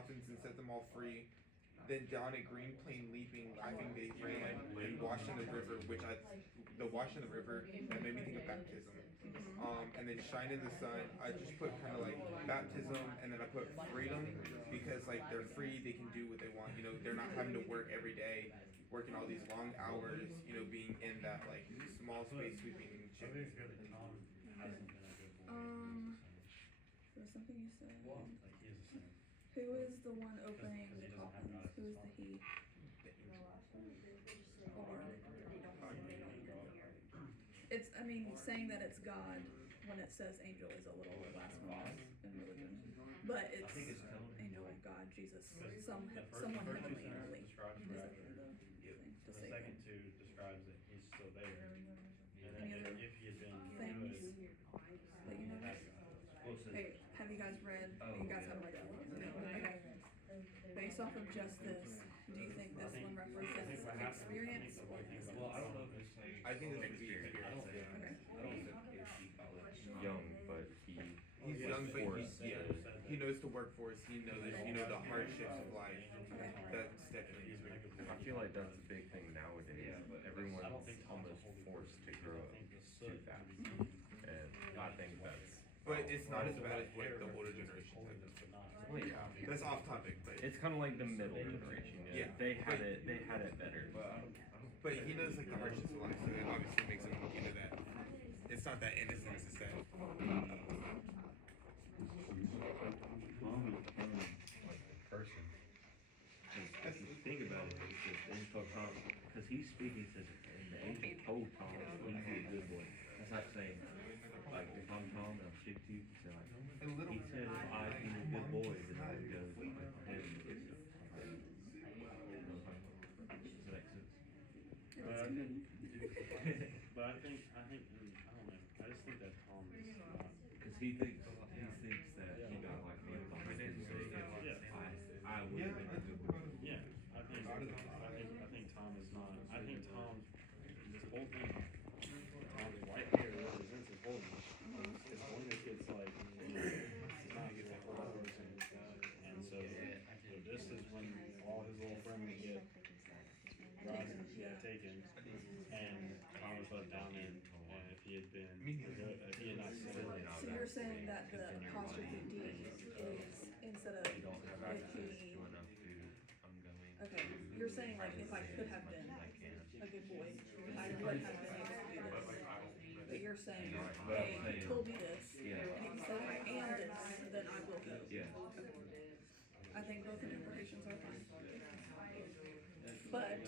mountains and set them all free. Then down a green plain leaping, laughing they ran and washed in the river, the wash in the river, that made me think of baptism. And then shine in the sun, I just put kind of like baptism, and then I put freedom because like they're free, they can do what they want. You know, they're not having to work every day, working all these long hours. You know, being in that like small space sweeping chimney. There was something you said. Who is the one opening the coffins? Who is the he? Or it's, I mean, saying that it's God when it says angel is a little blasphemous in religion, but it's angel, God, Jesus, someone heavenly early. The second two describes that he's still there. And Any then other if he had been things good, that you noticed? Hey, have you guys read? You guys haven't read that one? No. Okay. Based off of just this, do you think this one represents experience or innocence? I think this would be Young, but he's young, but he knows the workforce. He knows the hardships of life. That's definitely. I feel like that's a big thing nowadays. Everyone's almost forced to grow up too fast, and I think that's. But it's not as bad as like the older generation. Well, yeah. That's off topic, but It's kind of like the middle generation. Yeah. They had it better. but he knows like the hardships of life, so it obviously makes him that it's not that innocence, it's that. Person. If you think about it, it's just info Tom, because he's speaking to, and the angel told Tom, he's a good boy. That's like saying, like, if I'm Tom and I'm speaking to you, he said, like, he said, if I be a good boy, then I would go to heaven. Does that make sense? but I think, I don't know. I just think that Tom is not. Because he thinks that, like, behind his sake, I would have been a good boy. Yeah, I think Tom is not. I think this whole thing, Tom's white hair represents his holiness. His holiness gets like, not gets a whole person. And so this is when all his little friends get taken, and Tom was left down there. And if he had not sinned. So you're saying that the apostrophe D is instead of if he. Okay, you're saying like if I could have been a good boy, I would have been able to do this. But you're saying, hey, he told me this, and if you say I am this, then I will go. Yeah. Okay. I think both interpretations are fine. But,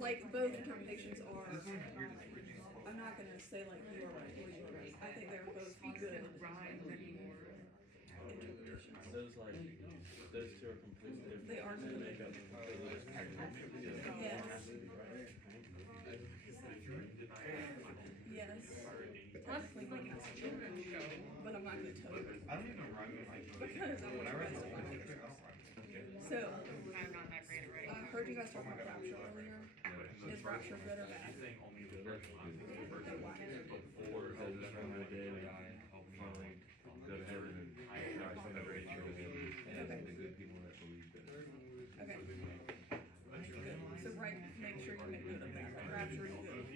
like, both interpretations are, I'm not going to say, like, you are right or you are right. I think they're both good interpretations. Those two are completely different. They are completely different. Yes. Yes. Technically, like, but I'm not going to tell you. I don't even rhyme like Because I want you guys to. So, I'm not that great at writing. I heard you guys talk about rapture earlier. Is rapture good or bad? Go to heaven and die forever and the good people that believe that. Okay. Good. So make sure you make note of that. Rapture is good.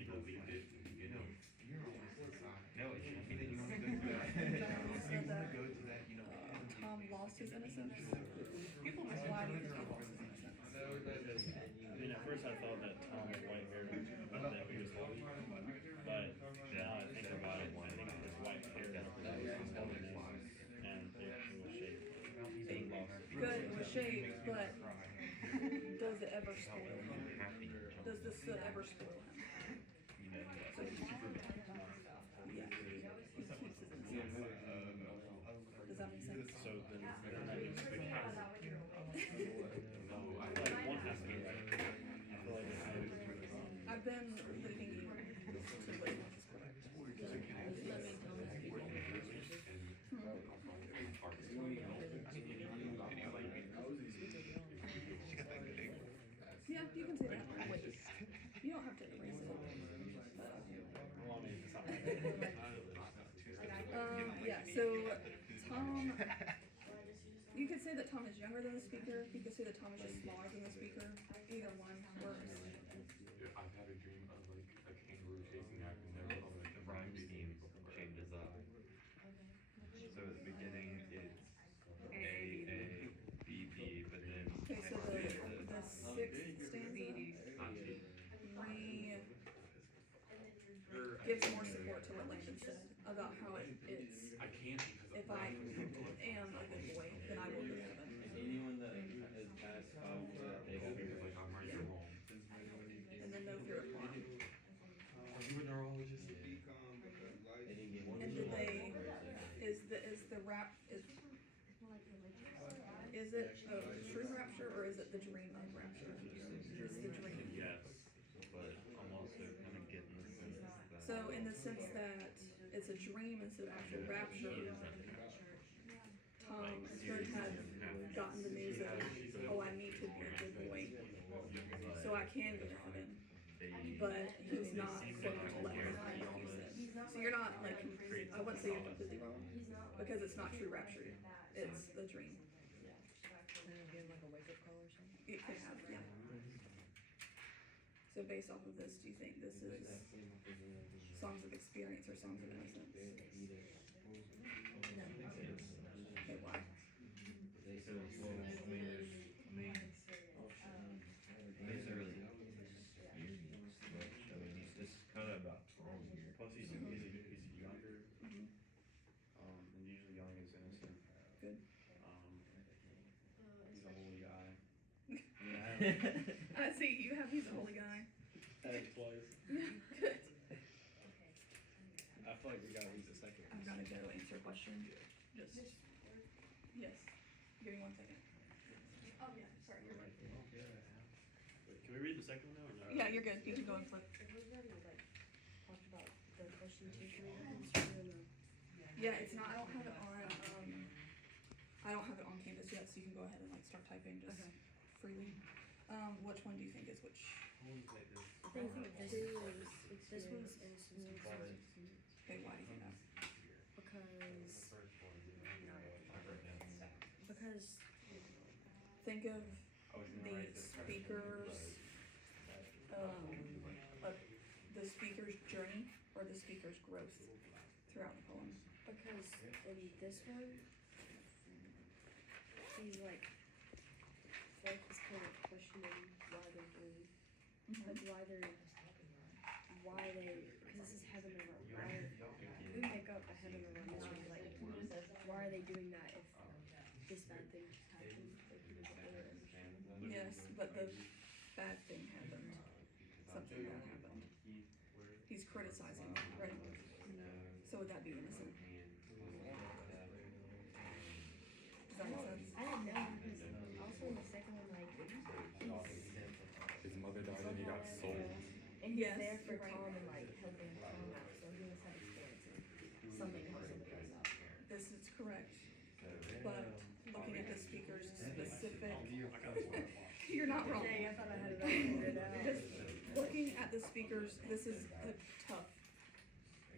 No, if you want to go to that, if you want to go to that, Tom lost his innocence. Why do you think he lost his innocence? At first I thought that Tom was white haired, that he was holy. But now I think about it, I think his white hair represents his holiness, and it was shaved. So he lost it. Good, it was shaved, but does it ever spoil him? Does this ever spoil him? So yeah, he keeps his innocence. Does that make sense? So then that means one has to be right. I feel like it has to be wrong. I've been leading you to what is correct. Yeah, you can say that. You don't have to erase it. Well, I mean, say that Tom is younger than the speaker. He could say that Tom is just smaller than the speaker. Either one works. I've had a dream of like a kangaroo chasing after them, although the rhyme scheme changes up. So at the beginning it's A, B, B, but then Okay, so the sixth stanza not G. gives more support to what Landon said about how it's, I can't because if I am a good boy, then I will go to heaven. Anyone that has passed out, they got like I'm right here home. And then no fear of harm. Are you a neurologist? they didn't get one. And did they, is the rap, is it a true rapture or is it the dream of rapture? It's the dream. Yes, but I'm also kind of getting the sense that. So in the sense that it's a dream instead of actual rapture, Tom could have gotten the news of, oh, I need to be a good boy, so I can go to heaven. But he's not going to let him, like you said. So you're not like, I wouldn't say you're completely wrong, because it's not true rapture, it's the dream. It could have, yeah. So based off of this, do you think this is songs of experience or songs of innocence? Okay, why? Because, well, I mean, these are really experience, but, I mean, it's just kind of about Tom here. Plus he's younger, Mhm. and usually young is innocent. Good. He's a holy guy. I see you have, he's a holy guy. Had it twice. Good. I feel like we gotta read the second I'm one. gonna go answer a question. Just, yes. Give me 1 second. Oh, yeah, sorry, you're right. Wait, can we read the second one now or no? Yeah, you're good. You can go and flip. Yeah, it's not, I don't have it on Canvas yet, so you can go ahead and like start typing just freely. Which one do you think is which? I think this one's innocent Okay, why do you think that? because Think of the speaker's, the speaker's journey or the speaker's growth throughout the poem. because in this one he's like is kind of questioning why they're doing like why they because this is heaven over we pick up a heaven over misery like why are they doing that if this bad thing just happened like he doesn't really understand. Yes, but the bad thing happened. Something bad happened. He's criticizing, right? So would that be innocent? Does that make sense? I didn't know because also in the second one like His mother died and he got sold. and he's Yes, there for you're right. Tom and like helping Tom out so he must have experience in something else in the up. This is correct. But looking at the speaker's specific, you're not wrong. Dang, I thought I had it all figured out. Just looking at the speakers, this is a tough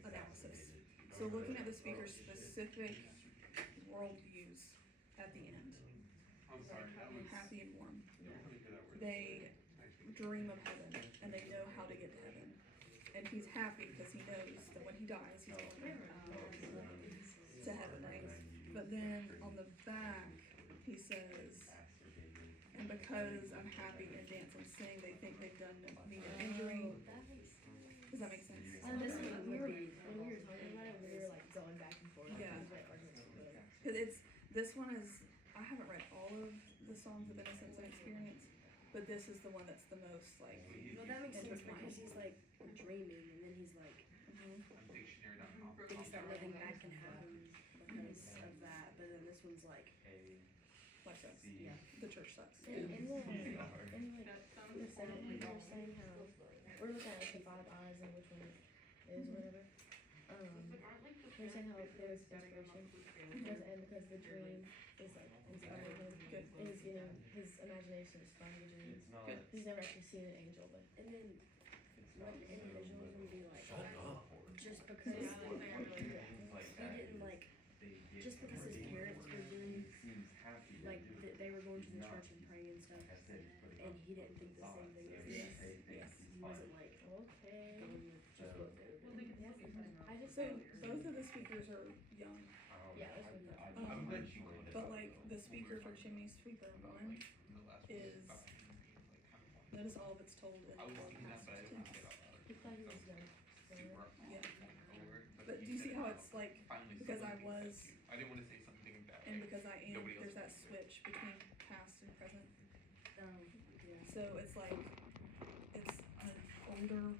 analysis. So looking at the speaker's specific worldviews at the end, happy and warm. They dream of heaven and they know how to get to heaven. And he's happy because he knows that when he dies, he's going to heaven, right? But then on the back, he says, and because I'm happy and dance and sing, they think they've done me an injury. That makes sense. Does that make sense? And this one, when we were talking about it, we were like going back and forth. Yeah. It was like arguments with it. Because this one is, I haven't read all of the songs of innocence and experience, but this is the one that's the most like, Well, that makes sense intertwined. because he's like dreaming and then he's like Mhm. things that living back can happen because of that. But then this one's like, Like us. yeah. The church sucks. And like the second one, we were saying how we're looking at like the 5 eyes and which one is whatever. We're saying how there's inspiration because the dream is like inspiring him. Good. And he's getting his imagination is finding dreams. Good. He's never actually seen an angel, but and then what individuals would be like just because he didn't like just because his parents were doing like to the church and pray and stuff, and he didn't think the same thing as this. He wasn't like, okay, just look good. I just So think, both of the speakers are young. yeah, that's what I But like the speaker for Chimney Sweeper 1 is, notice all of it's told in the past tense. he thought he was done. So, Yeah. But do you see how it's like, because I was I didn't want to say something bad. and because I am, there's that switch between past and present. yeah. So it's like, it's an older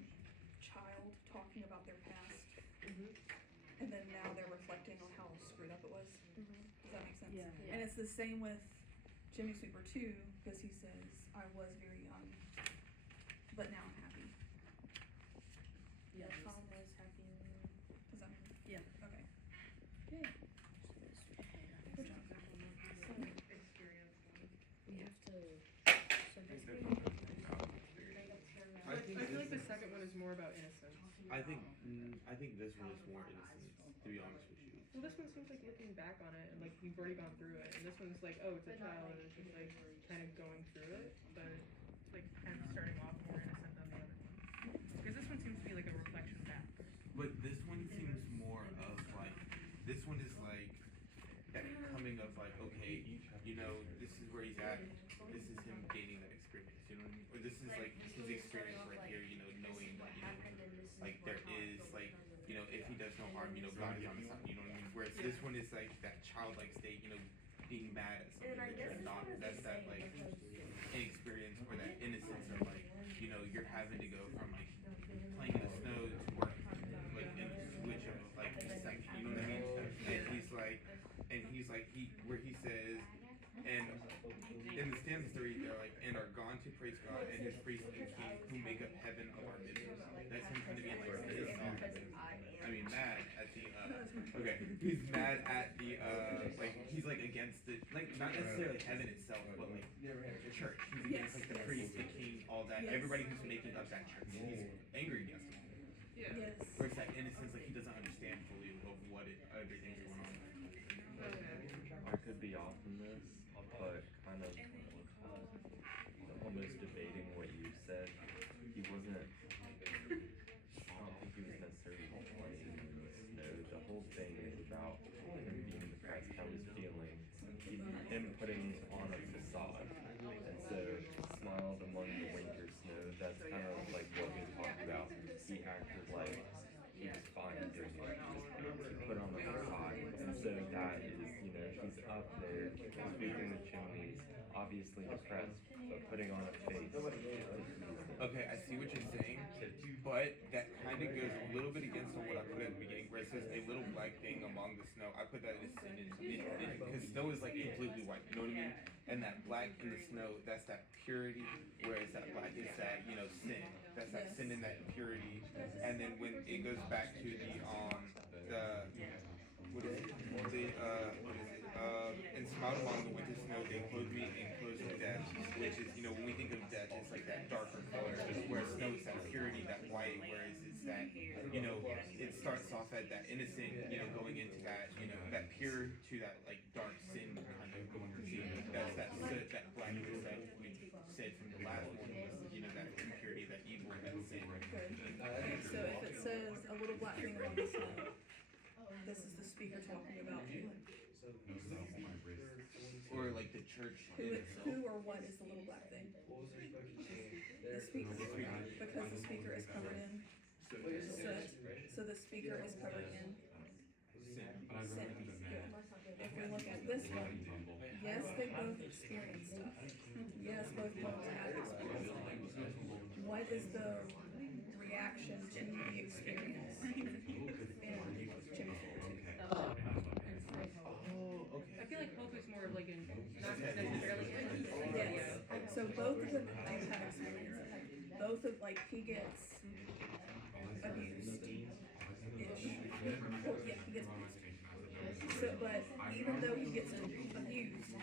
child talking about their past, and then now they're reflecting on how screwed up it was. Does that make sense? Yeah. And it's the same with Chimney Sweeper 2, because he says, I was very young, but now I'm happy. Yeah, Tom was happy. Does that make sense? Yeah. Okay. Okay. Good job. We have to. I feel like the second one is more about innocence. I think this one is more innocent, to be honest with you. Well, this one seems like looking back on it, and like we've already gone through it, and this one's like, oh, it's a child, and it's just like kind of going through it, but it's like kind of starting off more innocent than the other one. Because this one seems to be like a reflection back. But this one seems more of like, this one is like that coming of like, okay, you know, this is where he's at. This is him gaining that experience. You know what I mean? Or this is like his experience right here. You know, knowing that like there is like, you know, if he does no harm, you know, God is on his side. You know what I mean? Whereas this one is like that childlike state. You know, being mad at something that you're not. That's that like inexperience or that innocence of like, you know, you're having to go from like playing in the snow to work like in the switch of like a second. You know what I mean? And he's like where he says, and in the stanza 3, they're like, and are gone to praise God and his priests and king who make up heaven of our business. That's him kind of being like pissed off. I mean, mad at the, okay, he's mad at the, like, he's like against it, like, not necessarily heaven itself, but like church. He's against like the priest, the king, all that, everybody who's making up that church. He's angry against them. Yes. Where it's that innocence, like he doesn't understand fully of what everything's going on. I could be off in this, but kind of almost debating what you said. He wasn't, I don't think he was necessarily playing in the snow. The whole thing is about him being depressed, how he's feeling, him putting on a facade. And so, smiled among the winter snow, that's kind of like what we talked about. He acted like he was fine during what he was doing. He put on a facade. And so that is, you know, he's up there speaking the chimneys, obviously depressed, but putting on a face to please them. Okay, I see what you're saying, but that kind of goes a little bit against what I put at the beginning, where it says a little black thing among the snow. I put that as sin because snow is like completely white, you know what I mean? And that black in the snow, that's that purity, whereas that black is that, you know, sin. That's that sin and that purity. And then when it goes back to what is it? And smiled among the winter snow, they clothed me in clothes of death, which is, you know, when we think of death, it's like that darker color, whereas snow is that purity, that white, whereas it's that, you know, it starts off at that innocent, you know, going into that, you know, that pure to that, like, dark sin kind of going through. That's that blackness that we said from the last one, you know, that impurity, that evil, that sin. Good. Okay, so if it says a little black thing on the snow, this is the speaker talking about Or like the church in itself. who or what is the little black thing? The speaker, because the speaker is covered in soot, so the speaker is covered in sin. Good. If we look at this one, yes, they both experience stuff. Yes, both poems have experienced stuff. What is the reaction to the experience in Jimmy Sweeper 2? I feel like hope is more of like an, not necessarily innocent. Yes, so both of them do have experience. Both of, like, he gets abused-ish. Oh, yeah, he gets abused. So, but even though he gets abused,